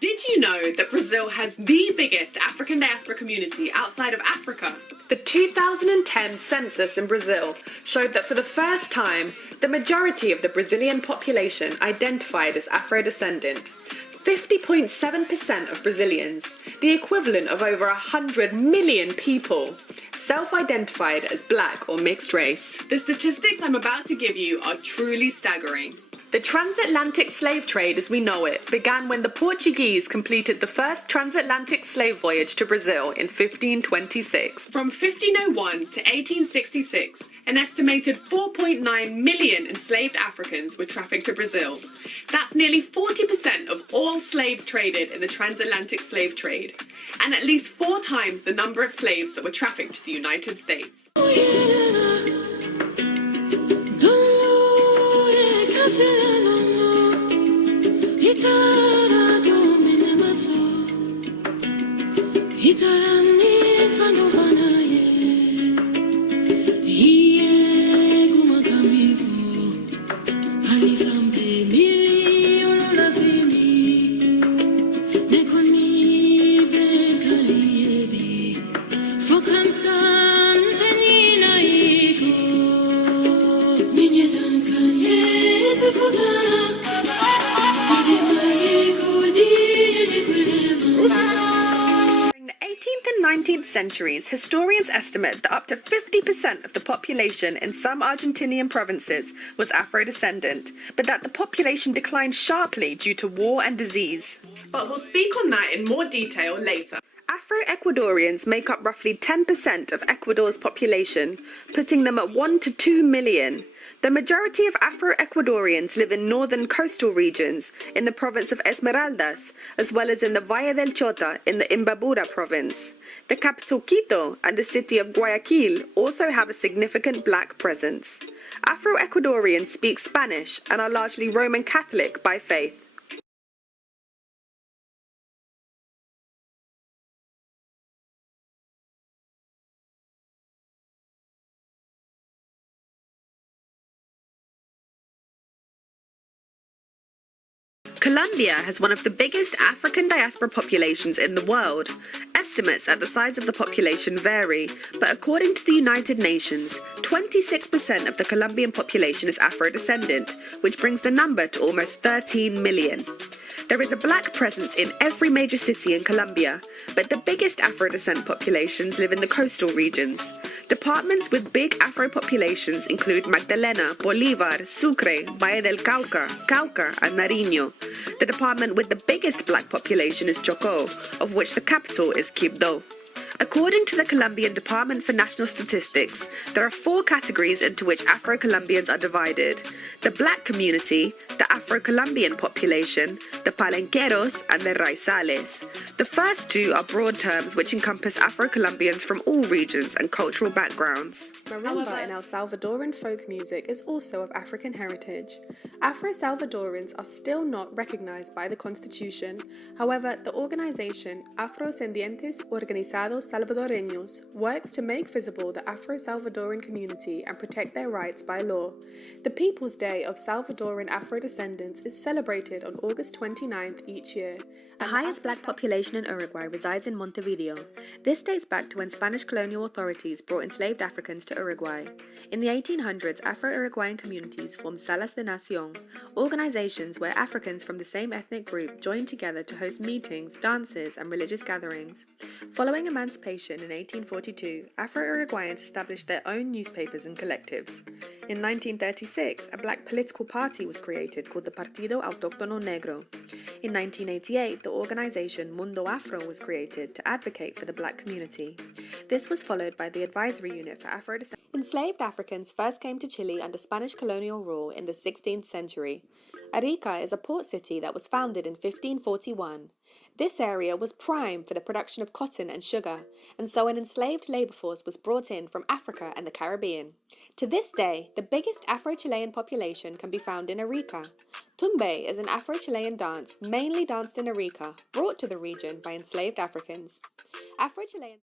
Did you know that Brazil has the biggest African diaspora community outside of Africa? The 2010 census in Brazil showed that for the first time, the majority of the Brazilian population identified as Afro-descendant. 50.7% of Brazilians, the equivalent of over 100 million people, self-identified as black or mixed race. The statistics I'm about to give you are truly staggering. The transatlantic slave trade as we know it began when the Portuguese completed the first transatlantic slave voyage to Brazil in 1526. From 1501 to 1866, an estimated 4.9 million enslaved Africans were trafficked to Brazil. That's nearly 40% of all slaves traded in the transatlantic slave trade, and at least 4 times the number of slaves that were trafficked to the United States. Centuries, historians estimate that up to 50% of the population in some Argentinian provinces was Afro-descendant, but that the population declined sharply due to war and disease. But we'll speak on that in more detail later. Afro-Ecuadorians make up roughly 10% of Ecuador's population, putting them at 1 to 2 million. The majority of Afro-Ecuadorians live in northern coastal regions in the province of Esmeraldas, as well as in the Valle del Chota in the Imbabura province. The capital Quito and the city of Guayaquil also have a significant black presence. Afro-Ecuadorians speak Spanish and are largely Roman Catholic by faith. Colombia has one of the biggest African diaspora populations in the world. Estimates at the size of the population vary, but according to the United Nations, 26% of the Colombian population is Afro-descendant, which brings the number to almost 13 million. There is a black presence in every major city in Colombia, but the biggest Afro-descent populations live in the coastal regions. Departments with big Afro populations include Magdalena, Bolívar, Sucre, Valle del Cauca, and Nariño. The department with the biggest black population is Chocó, of which the capital is Quibdó. According to the Colombian Department for National Statistics, there are 4 categories into which Afro-Colombians are divided: the black community, the Afro-Colombian population, the palenqueros, and the raizales. The first 2 are broad terms which encompass Afro-Colombians from all regions and cultural backgrounds. Marimba in El Salvadoran folk music is also of African heritage. Afro-Salvadorans are still not recognized by the Constitution. However, the organization Afrodescendientes Organizados Salvadoreños works to make visible the Afro-Salvadoran community and protect their rights by law. The People's Day of Salvadoran Afro-descendants is celebrated on August 29th each year. The highest black population population in Uruguay resides in Montevideo. This dates back to when Spanish colonial authorities brought enslaved Africans to Uruguay. In the 1800s, Afro-Uruguayan communities formed Salas de Nación, organizations where Africans from the same ethnic group joined together to host meetings, dances, and religious gatherings. Following emancipation in 1842, Afro-Uruguayans established their own newspapers and collectives. In 1936, a black political party was created called the Partido Autóctono Negro. In 1988, the organization Mundo Afro was created to advocate for the black community. This was followed by the Advisory Unit for Afro-Descendants. Enslaved Africans first came to Chile under Spanish colonial rule in the 16th century. Arica is a port city that was founded in 1541. This area was prime for the production of cotton and sugar, and so an enslaved labor force was brought in from Africa and the Caribbean. To this day, the biggest Afro-Chilean population can be found in Arica. Tumbe is an Afro-Chilean dance mainly danced in Arica, brought to the region by enslaved Africans. Afro-Chilean